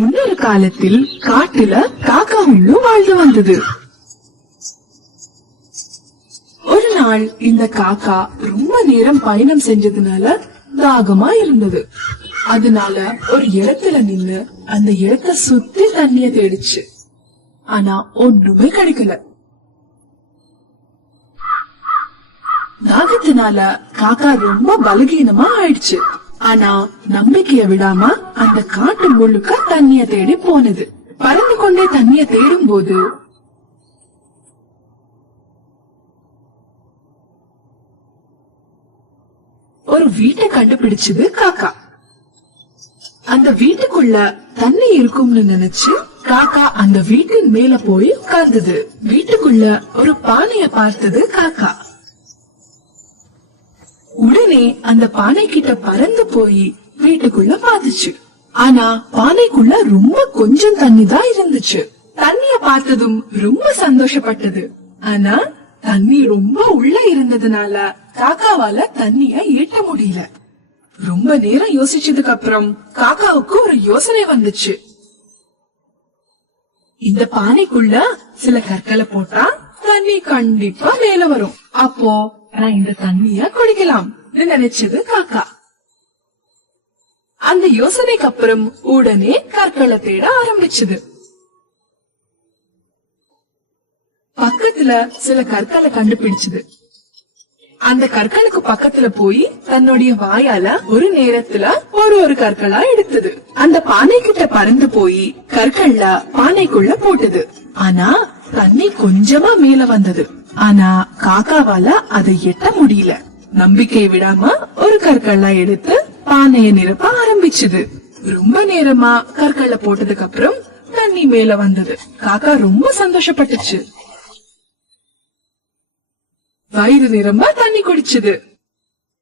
முன்னொரு காலத்தில் காட்டுல காக்கா ஒண்ணு வாழ்ந்து வந்தது. ஒரு நாள் இந்த காக்கா ரொம்ப நேரம் பயணம் செஞ்சதுனால தாகமா இருந்தது. அதனால ஒரு இடத்துல நின்னு அந்த இடத்த சுத்தி தண்ணிய தேடிச்சு. ஆனா ஒண்ணுமே கிடைக்கல. தாகத்தினால காக்கா ரொம்ப பலகீனமா ஆயிடுச்சு. ஆனா நம்பிக்கைய விடாம அந்த காட்டு முழுக்க தண்ணிய தேடி போனது. பறந்து கொண்டே தண்ணிய தேடும் போது ஒரு வீட்டை கண்டுபிடிச்சது காக்கா. அந்த வீட்டுக்குள்ள தண்ணி இருக்கும்னு நினைச்சு காக்கா அந்த வீட்டின் மேல போய் உட்கார்ந்தது. வீட்டுக்குள்ள ஒரு பானைய பார்த்தது காக்கா. உடனே அந்த பானை கிட்ட பறந்து போய் வீட்டுக்குள்ள பாத்துச்சு. ஆனா பானைக்குள்ள ரொம்ப கொஞ்சம் தண்ணி தான் இருந்துச்சு. தண்ணிய பார்த்ததும் ரொம்ப சந்தோஷப்பட்டது. ஆனா தண்ணி ரொம்ப உள்ள இருந்ததுனால காக்காவால தண்ணிய ஏற்ற முடியல. ரொம்ப நேரம் யோசிச்சதுக்கு அப்புறம் காக்காவுக்கு ஒரு யோசனை வந்துச்சு. இந்த பானைக்குள்ள சில கற்களை போட்டா தண்ணி கண்டிப்பா மேல வரும். அப்போ நான் இந்த தண்ணிய குடிக்கலாம் நினைச்சது காக்கா. அந்த யோசனைக்கு அப்புறம் உடனே கற்களை தேட ஆரம்பிச்சது. பக்கத்துல சில கற்களை கண்டுபிடிச்சது. அந்த கற்களுக்கு பக்கத்துல போய் தன்னுடைய வாயால ஒரு நேரத்துல ஒரு கற்களா எடுத்தது. அந்த பானை கிட்ட பறந்து போய் கற்கள்ல பானைக்குள்ள போட்டது. ஆனா தண்ணி கொஞ்சமா மேல வந்தது. ஆனா காக்காவால அதை எட்ட முடியல. நம்பிக்கை விடாம ஒரு கற்கள்லாம் எடுத்து பானைய நிரப்ப ஆரம்பிச்சது. ரொம்ப நேரமா கற்கள்ல போட்டதுக்கு அப்புறம் தண்ணி மேல வந்தது. காக்கா ரொம்ப சந்தோஷப்பட்டுச்சு. வயிறு நிரம்ப தண்ணி குடிச்சது.